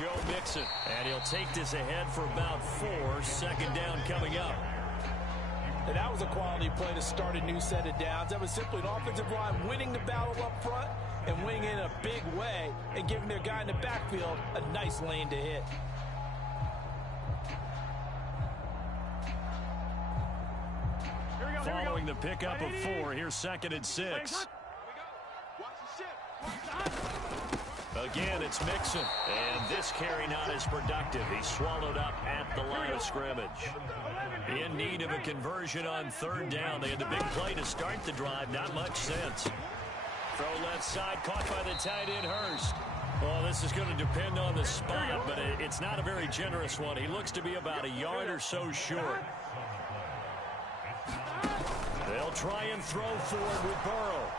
Joe Mixon. And he'll take this ahead for about 4. Second down coming up. And that was a quality play to start a new set of downs. That was simply an offensive line winning the battle up front and winning it in a big way and giving their guy in the backfield a nice lane to hit. Following the pickup of 4, here's 2nd and 6. Again, it's Mixon. And this carry not as productive. He's swallowed up at the line of scrimmage. In need of a conversion on 3rd down. They had the big play to start the drive. Not much sense. Throw left side, caught by the tight end, Hurst. Well, this is going to depend on the spot, but it's not a very generous one. He looks to be about a yard or so short. They'll try and throw forward with Burrow.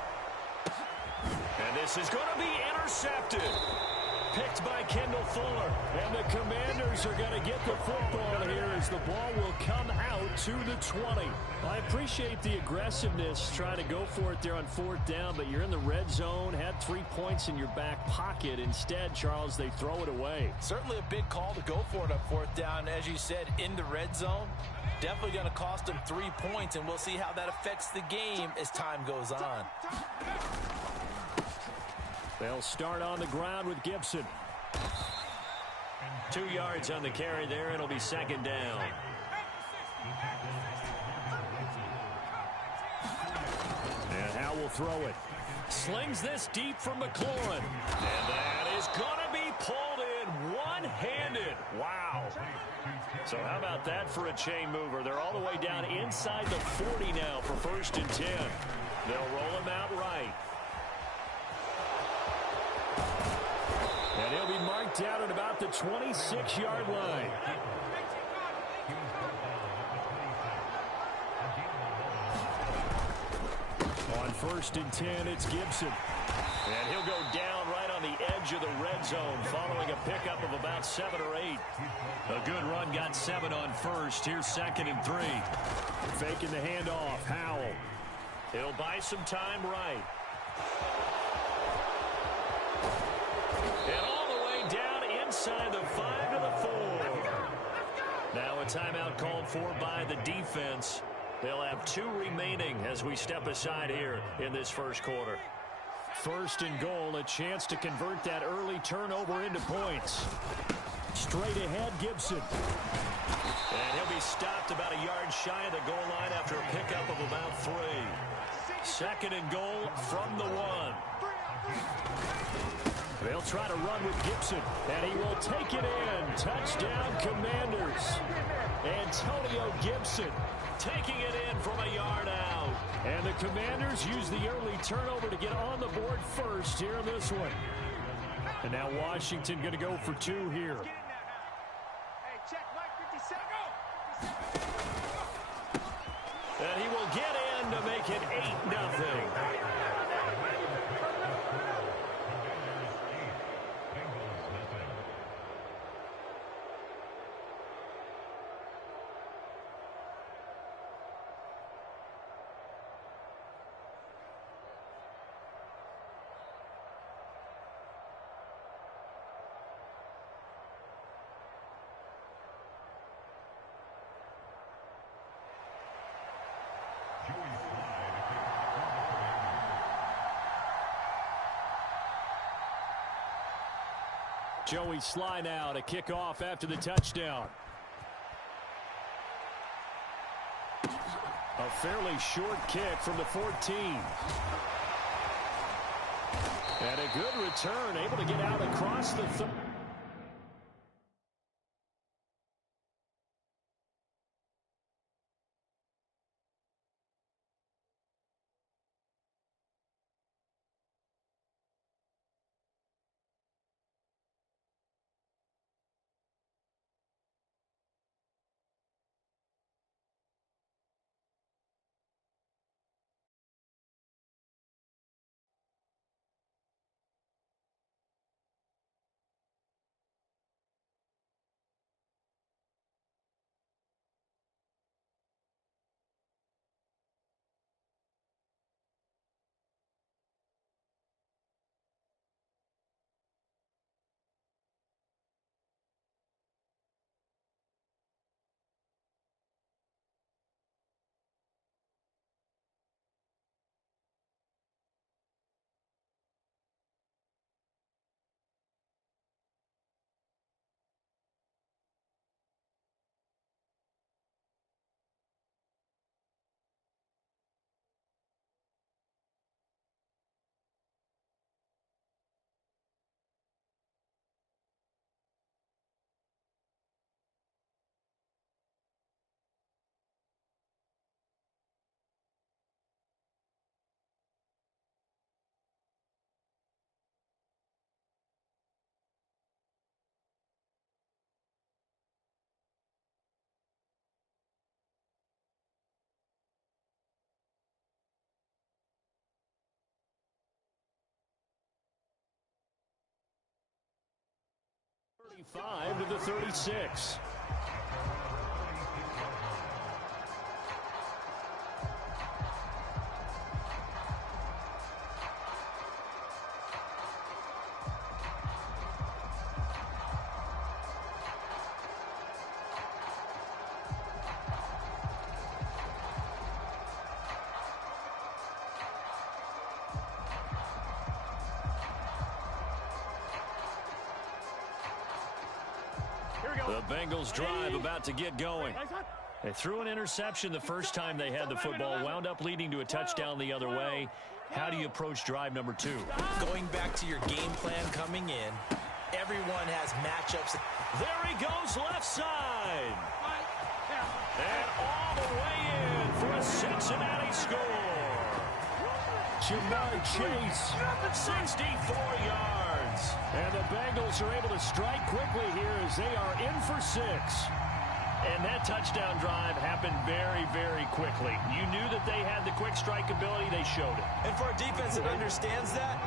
And this is going to be intercepted. Picked by Kendall Fuller. And the Commanders are going to get the football here as the ball will come out to the 20. I appreciate the aggressiveness trying to go for it there on 4th down, but you're in the red zone, had 3 points in your back pocket. Instead, Charles, they throw it away. Certainly a big call to go for it on 4th down. As you said, in the red zone. Definitely going to cost them 3 points, and we'll see how that affects the game as time goes on. They'll start on the ground with Gibson. 2 yards on the carry there. It'll be 2nd down. And Howe will throw it. Slings this deep from McLaurin. And that is going to be pulled in one-handed. Wow. So how about that for a chain mover? They're all the way down inside the 40 now for 1st and 10. They'll roll him out right. And he'll be marked out at about the 26-yard line. On 1st and 10, it's Gibson. And he'll go down right on the edge of the red zone following a pickup of about 7 or 8. A good run, got 7 on 1st. Here's 2nd and 3. Faking the handoff, Howell. He'll buy some time right. And all the way down inside the 5 to the 4. Now a timeout called for by the defense. They'll have 2 remaining as we step aside here in this first quarter. 1st and goal, a chance to convert that early turnover into points. Straight ahead, Gibson. And he'll be stopped about a yard shy of the goal line after a pickup of about 3. 2nd and goal from the 1. They'll try to run with Gibson, and he will take it in. Touchdown, Commanders. Antonio Gibson taking it in from a yard out. And the Commanders use the early turnover to get on the board first here in this one. And now Washington going to go for 2 here. And he will get in to make it 8-0. Joey Sly now to kick off after the touchdown. A fairly short kick from the 14. And a good return, able to get out across the 30. 5 to the 36. The Bengals drive about to get going. They threw an interception the first time they had the football, wound up leading to a touchdown the other way. How do you approach drive number 2? Going back to your game plan coming in, everyone has matchups. There he goes left side. And all the way in for a Cincinnati score. Jamar Chase, 64 yards. And the Bengals are able to strike quickly here as they are in for 6. And that touchdown drive happened very, very quickly. You knew that they had the quick strike ability. They showed it. And for a defense that understands that,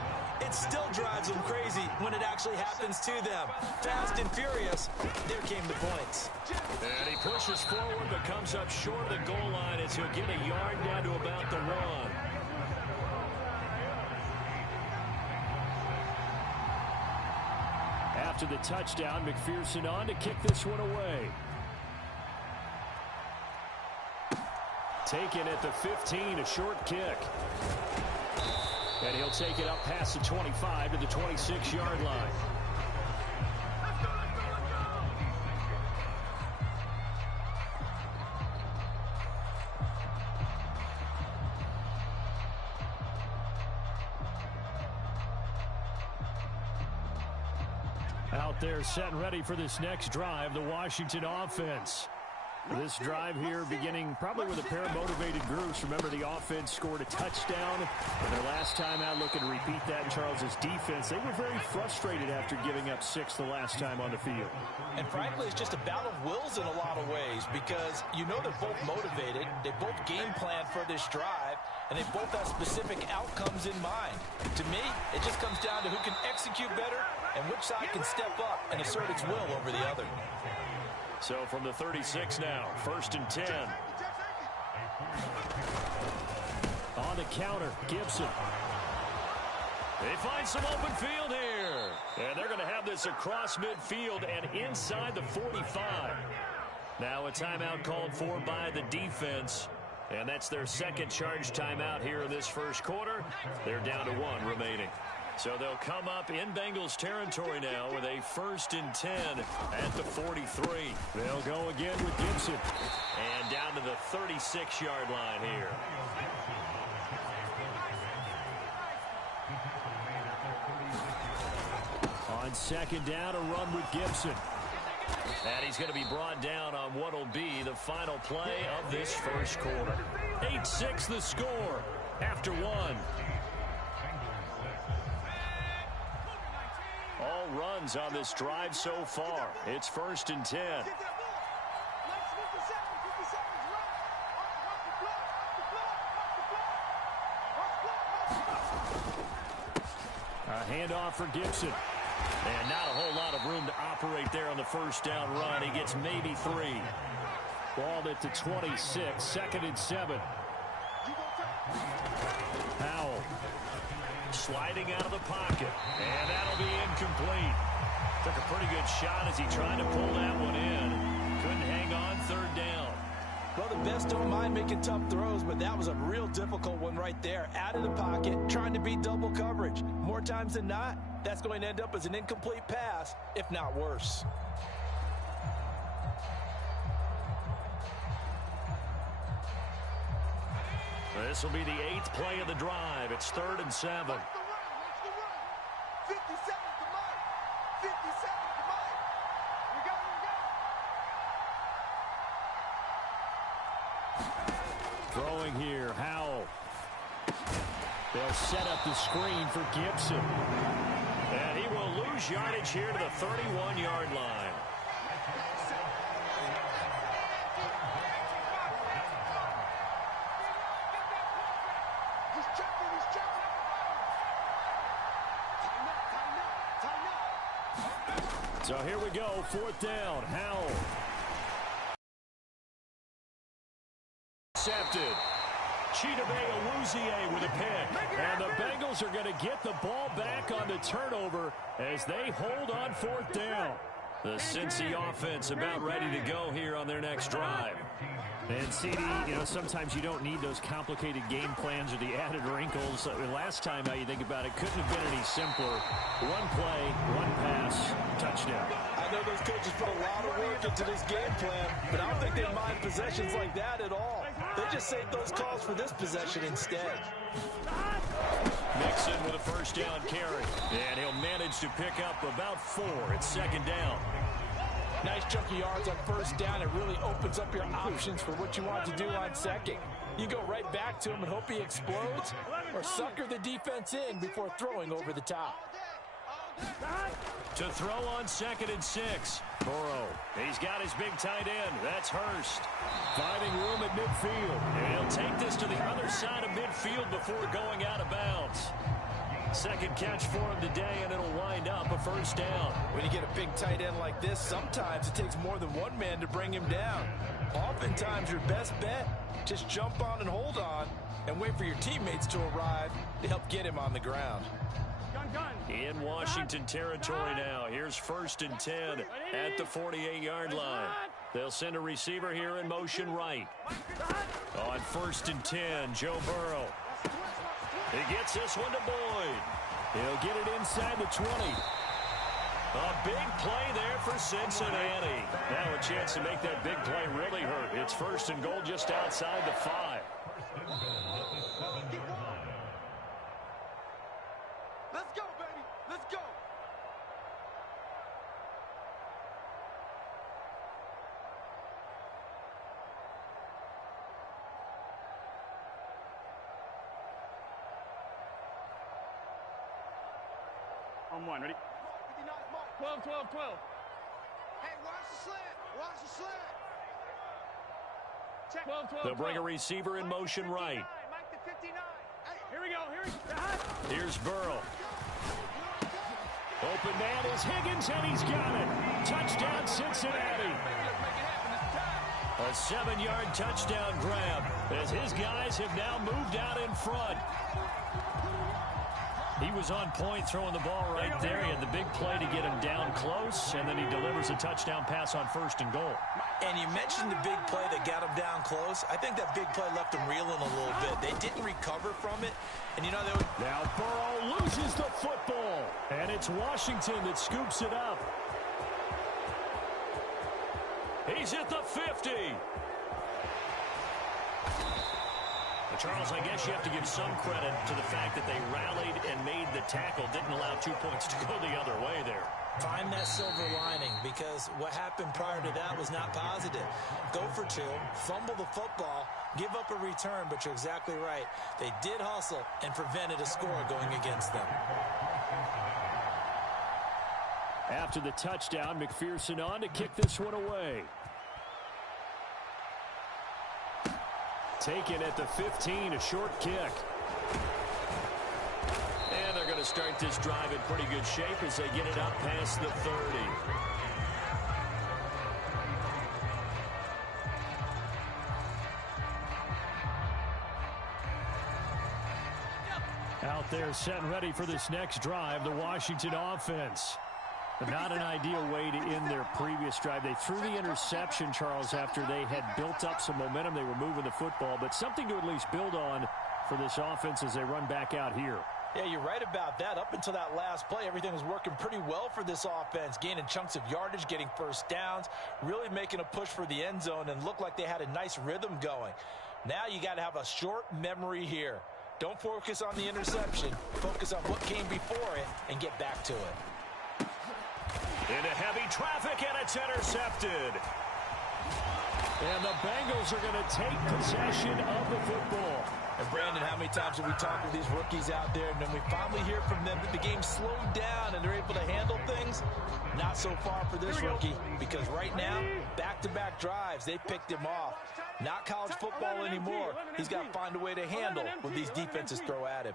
it still drives them crazy when it actually happens to them. Fast and furious, there came the points. And he pushes forward but comes up short of the goal line as he'll get a yard down to about the 1. After the touchdown, McPherson on to kick this one away. Taken at the 15, a short kick. And he'll take it up past the 25 to the 26-yard line. Out there set and ready for this next drive, the Washington offense. This drive here beginning probably with a pair of motivated groups. Remember, the offense scored a touchdown. And their last time out, looking to repeat that in Charles's defense. They were very frustrated after giving up 6 the last time on the field. And frankly, it's just a battle of wills in a lot of ways because you know they're both motivated. They both game plan for this drive. And they both have specific outcomes in mind. To me, it just comes down to who can execute better and which side can step up and assert its will over the other. So from the 36 now, 1st and 10. On the counter, Gibson. They find some open field here. And they're going to have this across midfield and inside the 45. Now a timeout called for by the defense. And that's their second charge timeout here in this first quarter. They're down to 1 remaining. So they'll come up in Bengals territory now with a 1st and 10 at the 43. They'll go again with Gibson. And down to the 36-yard line here. On 2nd down, a run with Gibson. And he's going to be brought down on what will be the final play of this first quarter. 8-6 the score after 1. All runs on this drive so far. It's 1st and 10. A handoff for Gibson. And not a whole lot of room to operate there on the first down run. He gets maybe 3. Ball at the 26, 2nd and 7. Howell sliding out of the pocket. And that'll be incomplete. Took a pretty good shot as he tried to pull that one in. Couldn't hang on 3rd down. Well, the best don't mind making tough throws, but that was a real difficult one right there. Out of the pocket, trying to beat double coverage. More times than not, that's going to end up as an incomplete pass, if not worse. This will be the 8th play of the drive. It's 3rd and 7. Throwing here, Howell. They'll set up the screen for Gibson. And he will lose yardage here to the 31-yard line. So here we go, 4th down. Howell. Intercepted. Chidobe Awuzie with a pick. And the Bengals are going to get the ball back on the turnover as they hold on 4th down. The Cincy offense about ready to go here on their next drive. And CD, sometimes you don't need those complicated game plans or the added wrinkles. Last time, how you think about it, couldn't have been any simpler. One play, one pass, touchdown. I know those coaches put a lot of work into this game plan, but I don't think they mind possessions like that at all. They just save those calls for this possession instead. Mixon with a 1st down carry. And he'll manage to pick up about 4. It's 2nd down. Nice chunky yards on 1st down. It really opens up your options for what you want to do on 2nd. You go right back to him and hope he explodes, or sucker the defense in before throwing over the top. To throw on 2nd and 6. Burrow. He's got his big tight end. That's Hurst. Finding room at midfield. And he'll take this to the other side of midfield before going out of bounds. 2nd catch for him today, and it'll wind up a 1st down. When you get a big tight end like this, sometimes it takes more than one man to bring him down. Oftentimes, your best bet, just jump on and hold on and wait for your teammates to arrive to help get him on the ground. In Washington territory now. Here's 1st and 10 at the 48-yard line. They'll send a receiver here in motion right. On 1st and 10, Joe Burrow. He gets this one to Boyd. He'll get it inside the 20. A big play there for Cincinnati. Now a chance to make that big play really hurt. It's 1st and goal just outside the 5. Let's go, baby. Let's go. On 1, ready? 12, 12, 12. Hey, watch the slant. Watch the slant. Check. 12, 12, They'll bring a 12. receiver in motion right. Mike to 59. Hey. Here we go. Here we go. Here's Burrow. Open man is Higgins, and he's got it. Touchdown, Cincinnati. A 7-yard touchdown grab as his guys have now moved out in front. He was on point throwing the ball right there. He had the big play to get him down close, and then he delivers a touchdown pass on 1st and goal. And you mentioned the big play that got him down close. I think that big play left him reeling a little bit. They didn't recover from it. And, they would... Now Burrow loses the football, and it's Washington that scoops it up. He's at the 50. Charles, I guess you have to give some credit to the fact that they rallied and made the tackle, didn't allow 2 points to go the other way there. Find that silver lining, because what happened prior to that was not positive. Go for 2, fumble the football, give up a return, but you're exactly right. They did hustle and prevented a score going against them. After the touchdown, McPherson on to kick this one away. Taken at the 15, a short kick. And they're going to start this drive in pretty good shape as they get it up past the 30. Out there set and ready for this next drive, the Washington offense. Not an ideal way to end their previous drive. They threw the interception, Charles, after they had built up some momentum. They were moving the football, but something to at least build on for this offense as they run back out here. Yeah, you're right about that. Up until that last play, everything was working pretty well for this offense, gaining chunks of yardage, getting 1st downs, really making a push for the end zone, and looked like they had a nice rhythm going. Now you got to have a short memory here. Don't focus on the interception. Focus on what came before it and get back to it. Into heavy traffic, and it's intercepted. And the Bengals are going to take possession of the football. And Brandon, how many times have we talked with these rookies out there, and then we finally hear from them that the game slowed down and they're able to handle things? Not so far for this rookie, because right now, back-to-back drives, they picked him off. Not college football anymore. He's got to find a way to handle what these defenses throw at him.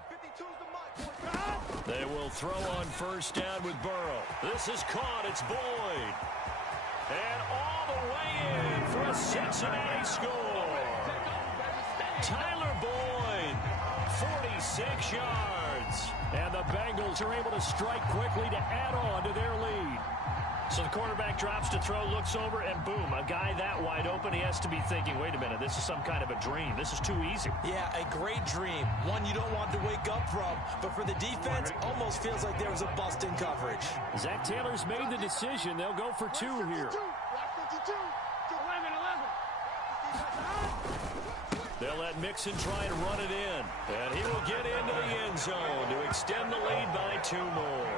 They will throw on first down with Burrow. This is caught. It's Boyd. And all the way in for a Cincinnati score. Tyler Boyd, 46 yards. And the Bengals are able to strike quickly to add on to their lead. So the quarterback drops to throw, looks over, and boom, a guy that wide open, he has to be thinking, wait a minute, this is some kind of a dream. This is too easy. Yeah, a great dream. One you don't want to wake up from. But for the defense, almost feels like there was a bust in coverage. Zach Taylor's made the decision. They'll go for two here. They'll let Mixon try and run it in. And he will get into the end zone to extend the lead by 2 more.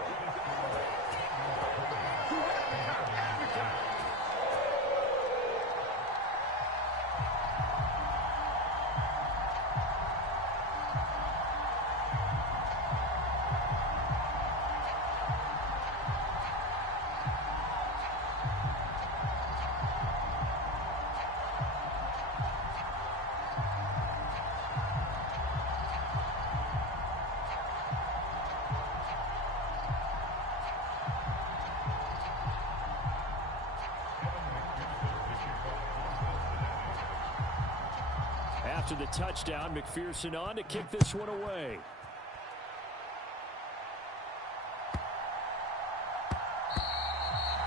After the touchdown, McPherson on to kick this one away.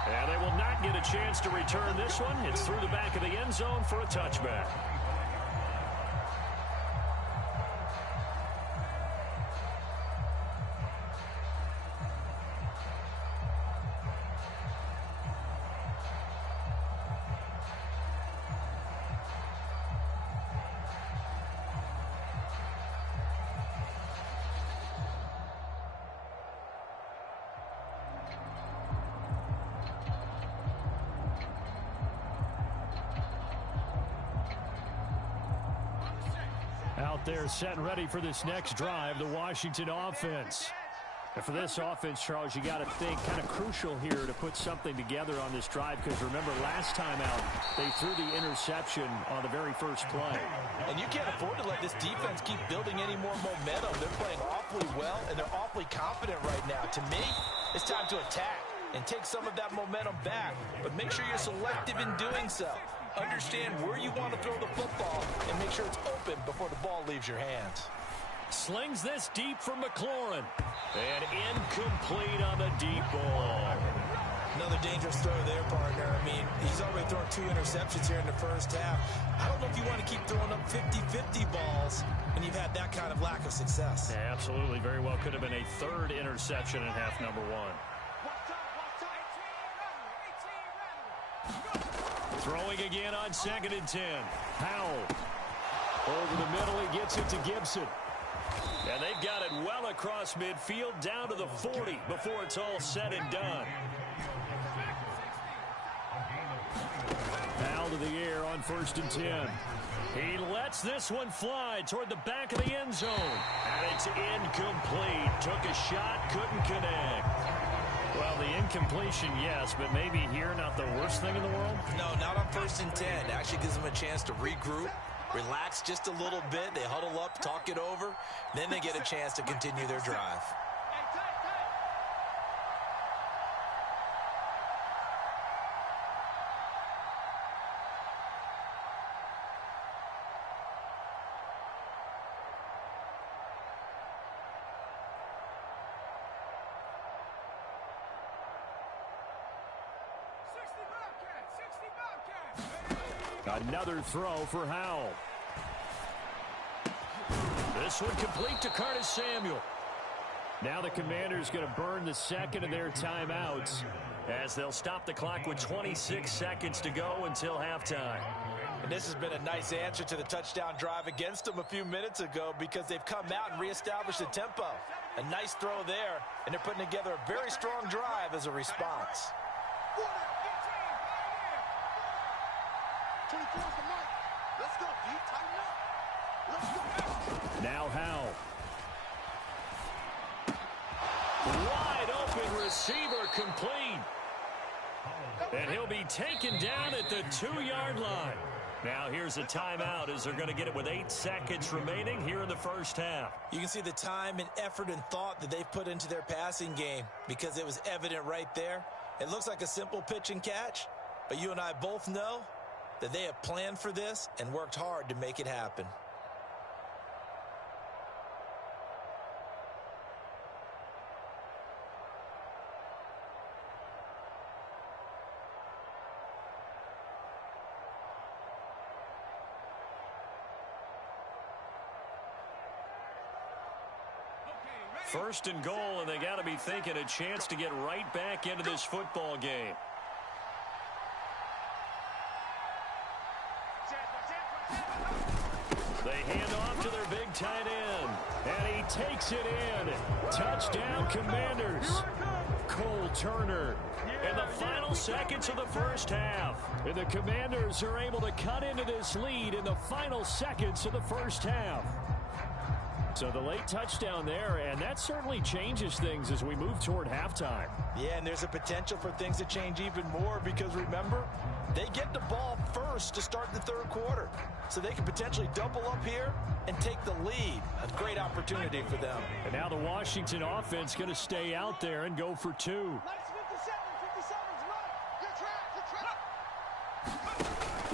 And they will not get a chance to return this one. It's through the back of the end zone for a touchback. Out there set and ready for this next drive, the Washington offense. And for this offense, Charles, you got to think kind of crucial here to put something together on this drive, because remember last time out they threw the interception on the very first play. And you can't afford to let this defense keep building any more momentum. They're playing awfully well, and they're awfully confident right now. To me, it's time to attack and take some of that momentum back, but make sure you're selective in doing so. Understand where you want to throw the football and make sure it's open before the ball leaves your hands. Slings this deep for McLaurin. And incomplete on the deep ball. Another dangerous throw there, partner. I mean, he's already thrown 2 interceptions here in the first half. I don't know if you want to keep throwing up 50-50 balls when you've had that kind of lack of success. Yeah, absolutely. Very well could have been a 3rd interception in half number 1. Throwing again on 2nd and 10. Howell. Over the middle, he gets it to Gibson. And they've got it well across midfield, down to the 40 before it's all said and done. Howell to the air on 1st and 10. He lets this one fly toward the back of the end zone. And it's incomplete. Took a shot, couldn't connect. Well, the incompletion, yes, but maybe here not the worst thing in the world? No, not on 1st and 10. Actually gives them a chance to regroup, relax just a little bit. They huddle up, talk it over. Then they get a chance to continue their drive. Another throw for Howell. This one complete to Curtis Samuel. Now the Commanders going to burn the 2nd of their timeouts as they'll stop the clock with 26 seconds to go until halftime. And this has been a nice answer to the touchdown drive against them a few minutes ago, because they've come out and reestablished the tempo. A nice throw there, and they're putting together a very strong drive as a response. Let's go, D. Tighten up. Let's go. Now Howell. Wide open receiver complete. And he'll be taken down at the 2-yard line. Now here's a timeout as they're going to get it with 8 seconds remaining here in the first half. You can see the time and effort and thought that they've put into their passing game because it was evident right there. It looks like a simple pitch and catch, but you and I both know that they have planned for this and worked hard to make it happen. First and goal, and they got to be thinking a chance to get right back into this football game. They hand off to their big tight end, and he takes it in. Touchdown, Commanders. Cole Turner in the final seconds of the first half. And the Commanders are able to cut into this lead in the final seconds of the first half. So the late touchdown there, and that certainly changes things as we move toward halftime. Yeah, and there's a potential for things to change even more because, remember, they get the ball first to start the third quarter. So they can potentially double up here and take the lead. A great opportunity for them. And now the Washington offense going to stay out there and go for 2.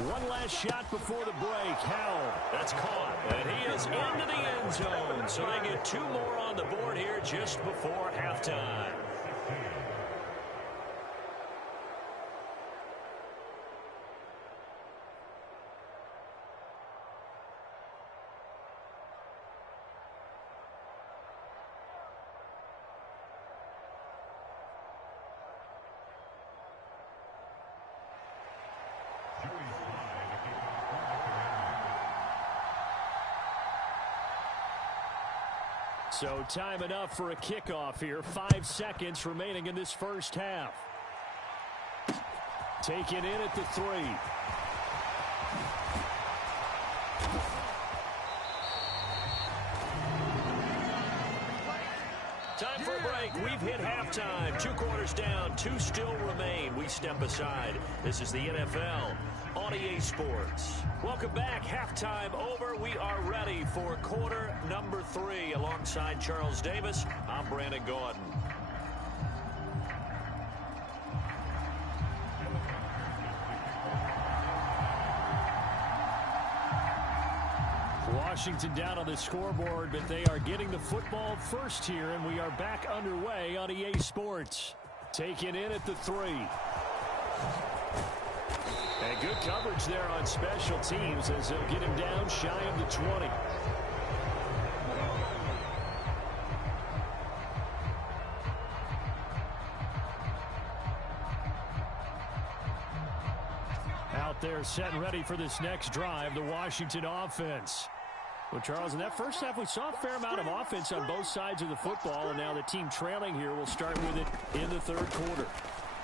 One last shot before the break. Howell, that's caught. And he is into the end zone. So they get 2 more on the board here just before halftime. So time enough for a kickoff here. 5 seconds remaining in this first half. Taken in at the 3. Time for a break. We've hit halftime. 2 quarters down. 2 still remain. We step aside. This is the NFL on EA Sports. Welcome back. Halftime over. We are ready for quarter number 3. Alongside Charles Davis, I'm Brandon Gordon. Washington down on the scoreboard, but they are getting the football first here, and we are back underway on EA Sports. Taken in at the 3. And good coverage there on special teams as they'll get him down shy of the 20. Out there set and ready for this next drive, the Washington offense. Well, Charles, in that first half, we saw a fair amount of offense on both sides of the football, and now the team trailing here will start with it in the third quarter.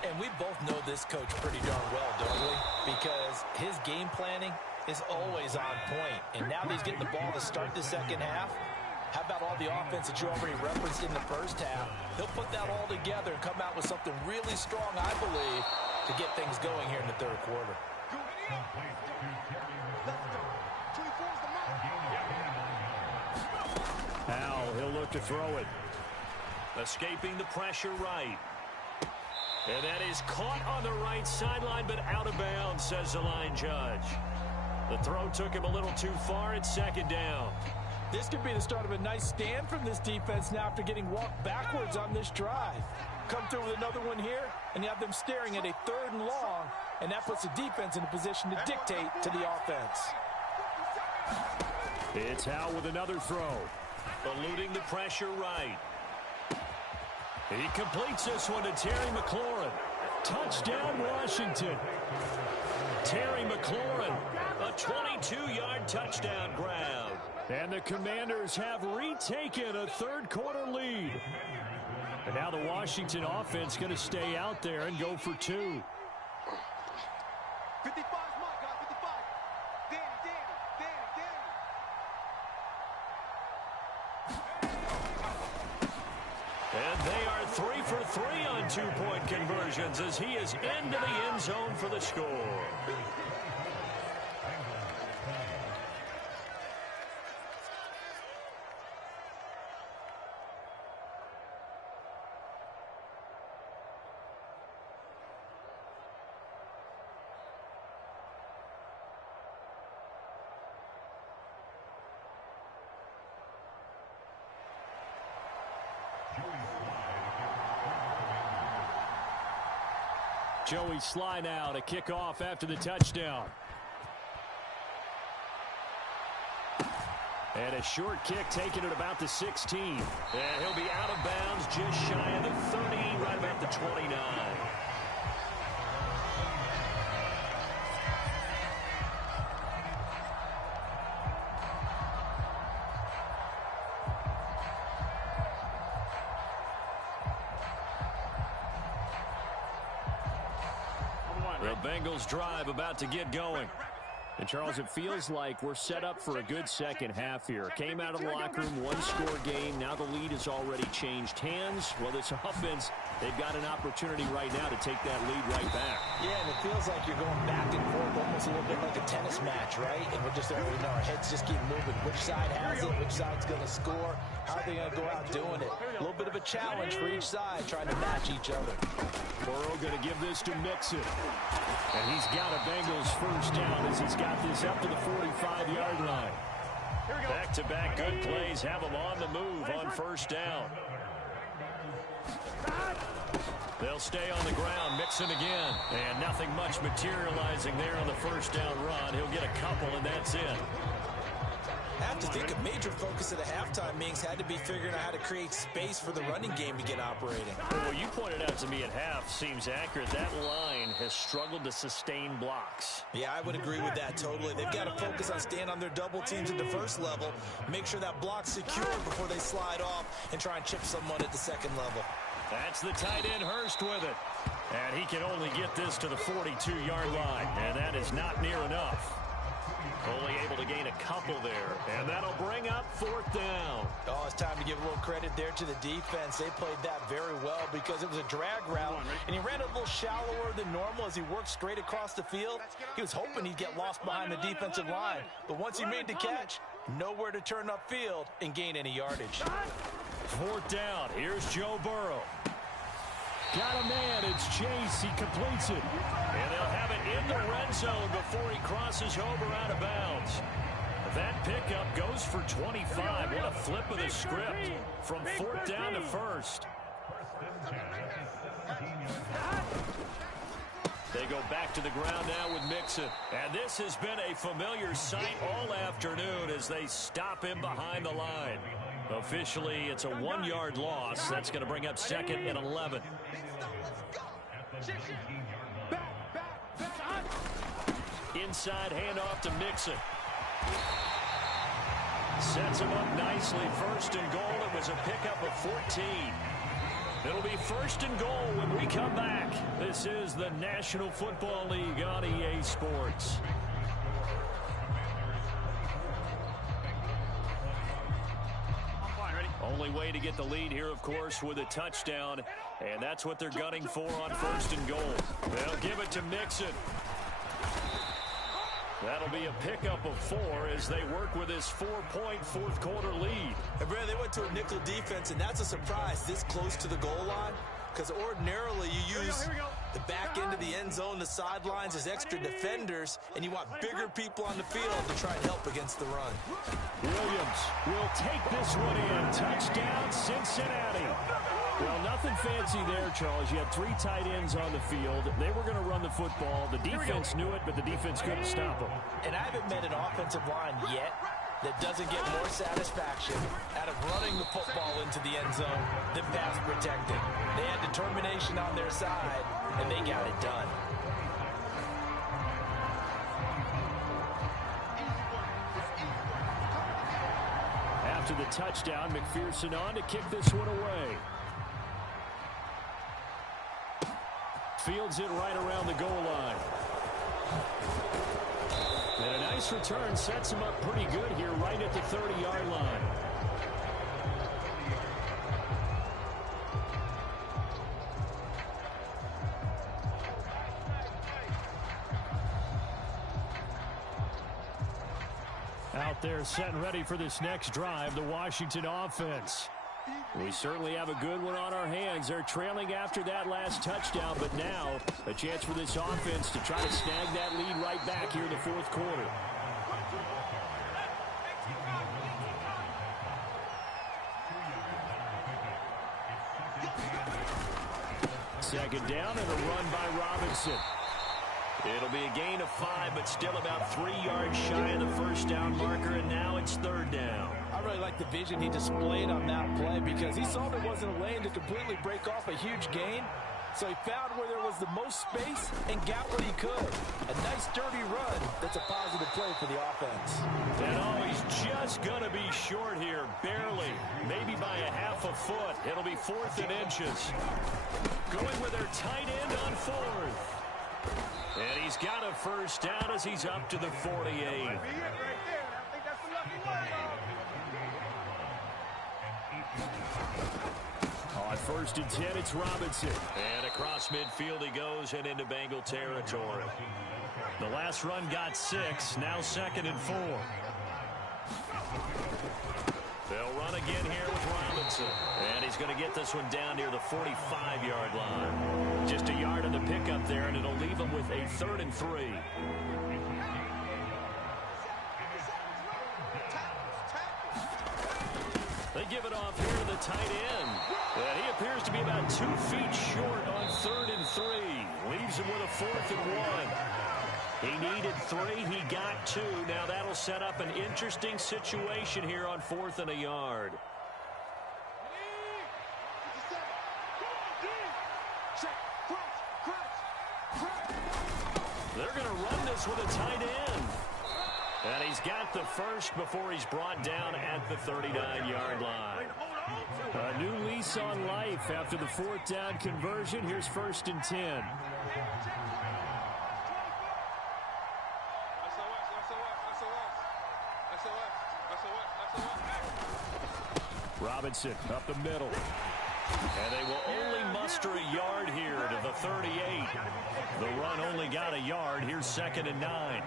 And we both know this coach pretty darn well, don't we? Because his game planning is always on point. And now that he's getting the ball to start the second half, how about all the offense that you already referenced in the first half? He'll put that all together and come out with something really strong, I believe, to get things going here in the third quarter. Howell, he'll look to throw it. Escaping the pressure right. And that is caught on the right sideline, but out of bounds, says the line judge. The throw took him a little too far. It's second down. This could be the start of a nice stand from this defense now after getting walked backwards on this drive. Come through with another one here, and you have them staring at a 3rd and long, and that puts the defense in a position to dictate to the offense. It's Howell with another throw. Eluding the pressure right. He completes this one to Terry McLaurin. Touchdown, Washington. Terry McLaurin, a 22-yard touchdown grab. And the Commanders have retaken a third quarter lead. And now the Washington offense going to stay out there and go for 2. 55's my guy, 55. Danny. And they are 3 for 3 on 2-point conversions as he is into the end zone for the score. Joey Sly now to kick off after the touchdown. And a short kick taken at about the 16. And he'll be out of bounds just shy of the 30, right about the 29. The Bengals drive about to get going. And, Charles, it feels like we're set up for a good second half here. Came out of the locker room, one-score game. Now the lead has already changed hands. Well, this offense, they've got an opportunity right now to take that lead right back. Yeah, and it feels like you're going back and forth almost a little bit like a tennis match, right? And we're just already know our heads just keep moving. Which side has it? Which side's going to score? How are they going to go out doing it? A little bit of a challenge for each side, trying to match each other. Burrow going to give this to Mixon. And he's got a Bengals first down as he's got this up to the 45-yard line. Back-to-back good plays have them on the move on first down. They'll stay on the ground, Mixon again. And nothing much materializing there on the first down run. He'll get a couple, and that's it. I have to think a major focus of the halftime meetings had to be figuring out how to create space for the running game to get operating. Well, what you pointed out to me at half seems accurate. That line has struggled to sustain blocks. Yeah, I would agree with that totally. They've got to focus on staying on their double teams at the first level, make sure that block's secure before they slide off and try and chip someone at the second level. That's the tight end Hurst with it. And he can only get this to the 42-yard line, and that is not near enough. Only able to gain a couple there, and that'll bring up fourth down. Oh, it's time to give a little credit there to the defense. They played that very well because it was a drag route, and he ran a little shallower than normal as he worked straight across the field. He was hoping he'd get lost behind the defensive line, but once he made the catch, nowhere to turn upfield and gain any yardage. Fourth down. Here's Joe Burrow. Got a man. It's Chase. He completes it. And they'll have it in the red zone before he crosses over out of bounds. That pickup goes for 25. What a flip of the script from fourth down to first. They go back to the ground now with Mixon. And this has been a familiar sight all afternoon as they stop him behind the line. Officially, it's a 1-yard loss. That's going to bring up second and 11. Inside handoff to Mixon. Sets him up nicely. First and goal. It was a pickup of 14. It'll be first and goal when we come back. This is the National Football League on EA Sports. Only way to get the lead here, of course, with a touchdown. And that's what they're gunning for on first and goal. They'll give it to Mixon. That'll be a pickup of 4 as they work with this 4-point fourth-quarter lead. And, Brad, they went to a nickel defense, and that's a surprise this close to the goal line. Because ordinarily you use the back end of the end zone, the sidelines as extra defenders, and you want bigger people on the field to try and help against the run. Williams will take this one in. Touchdown, Cincinnati. Well, nothing fancy there, Charles. You had 3 tight ends on the field. They were going to run the football. The defense knew it, but the defense couldn't stop them. And I haven't met an offensive line yet that doesn't get more satisfaction out of running the football into the end zone than pass protecting. They had determination on their side, and they got it done. After the touchdown, McPherson on to kick this one away. Fields it right around the goal line. And a nice return sets him up pretty good here right at the 30-yard line. Out there set and ready for this next drive, the Washington offense. We certainly have a good one on our hands. They're trailing after that last touchdown, but now a chance for this offense to try to snag that lead right back here in the fourth quarter. second down and a run by Robinson. It'll be a gain of 5, but still about 3 yards shy of the first down marker, and now it's third down. I really like the vision he displayed on that play because he saw there wasn't a lane to completely break off a huge gain. So he found where there was the most space and got what he could. A nice, dirty run. That's a positive play for the offense. And oh, he's just going to be short here, barely, maybe by a half a foot. It'll be 4th and inches. Going with their tight end on 4th. And he's got a first down as he's up to the 48. On 1st and 10, it's Robinson. And across midfield he goes and into Bengal territory. The last run got 6, now 2nd and 4. They'll run again here with Robinson. And he's going to get this one down near the 45-yard line. Just a yard on the pickup there, and it'll leave him with a 3rd and 3. They give it off here to the tight end. And he appears to be about 2 feet short on 3rd and 3. Leaves him with a 4th and 1. He needed 3. He got 2. Now that'll set up an interesting situation here on 4th and a yard. They're going to run this with a tight end. And he's got the first before he's brought down at the 39-yard line. A new lease on life after the 4th down conversion. Here's 1st and 10. Robinson up the middle. And they will only muster a yard here to the 38. The run only got a yard. Here's 2nd and 9.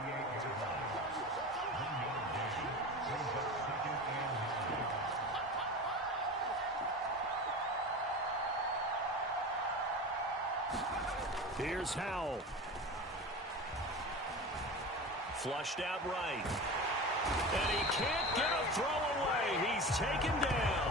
Here's Howell. Flushed out right. And he can't get a throw away. He's taken down.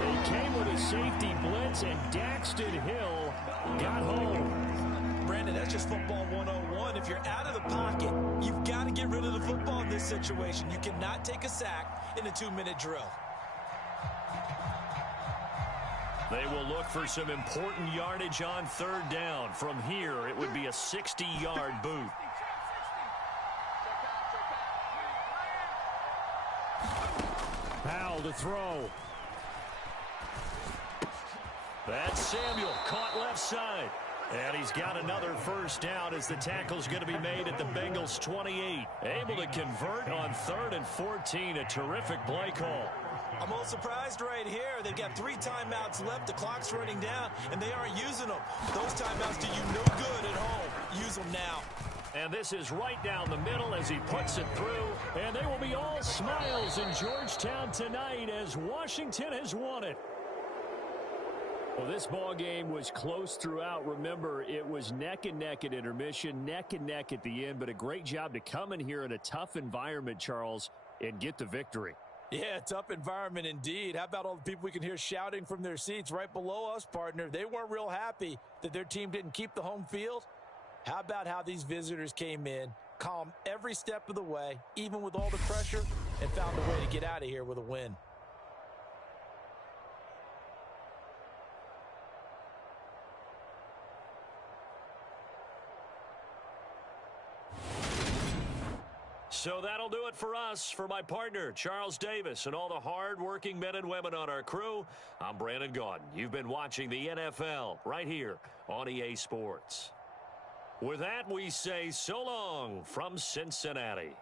They came with a safety blitz, and Daxton Hill got home. Brandon, that's just football 101. If you're out of the pocket, you've got to get rid of the football in this situation. You cannot take a sack in a 2-minute drill. They will look for some important yardage on 3rd down. From here, it would be a 60-yard boot. Powell to throw. That's Samuel, caught left side. And he's got another first down as the tackle's going to be made at the Bengals 28. Able to convert on 3rd and 14. A terrific play call. I'm a little surprised right here. They've got 3 timeouts left. The clock's running down, and they aren't using them. Those timeouts do you no good at home. Use them now. And this is right down the middle as he puts it through. And they will be all smiles in Georgetown tonight as Washington has won it. Well, this ball game was close throughout. Remember, it was neck and neck at intermission, neck and neck at the end. But a great job to come in here in a tough environment, Charles, and get the victory. Yeah, tough environment indeed. How about all the people we can hear shouting from their seats right below us, partner? They weren't real happy that their team didn't keep the home field. How about how these visitors came in, calm every step of the way, even with all the pressure, and found a way to get out of here with a win. So that'll do it for us. For my partner, Charles Davis, and all the hard-working men and women on our crew, I'm Brandon Gaudin. You've been watching the NFL right here on EA Sports. With that, we say so long from Cincinnati.